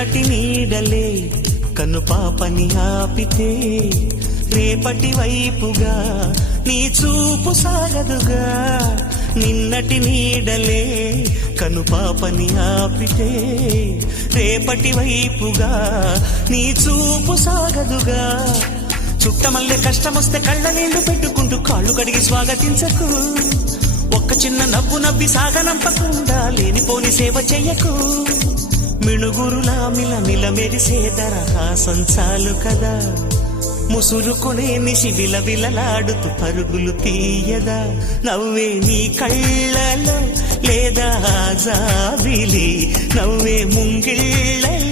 నిన్నటి నీడలే కన్ను పాపని ఆపితే రేపటి వైపుగా నీ చూపు సాగదుగా. నిన్నటి నీడలే కను పాపని ఆపితే రేపటి వైపుగా నీ చూపు సాగదుగా. చుట్టమల్లె కష్టమొస్తే కళ్ళ నీళ్లు పెట్టుకుంటూ కాళ్ళు కడిగి స్వాగతించకు. ఒక్క చిన్న నవ్వు నవ్వి సాగనంపకుండా లేనిపోని సేవ చెయ్యకు. మిణుగురులా మిలమిల మెరిసే దరహాసం చాలు కదా. ముసురుకునే నిశి విలవిలలాడుతూ పరుగులు తీయదా. నవ్వే నీ కళ్ళలో లేదా జాబిలి, నవ్వే ముంగిళ్ళలో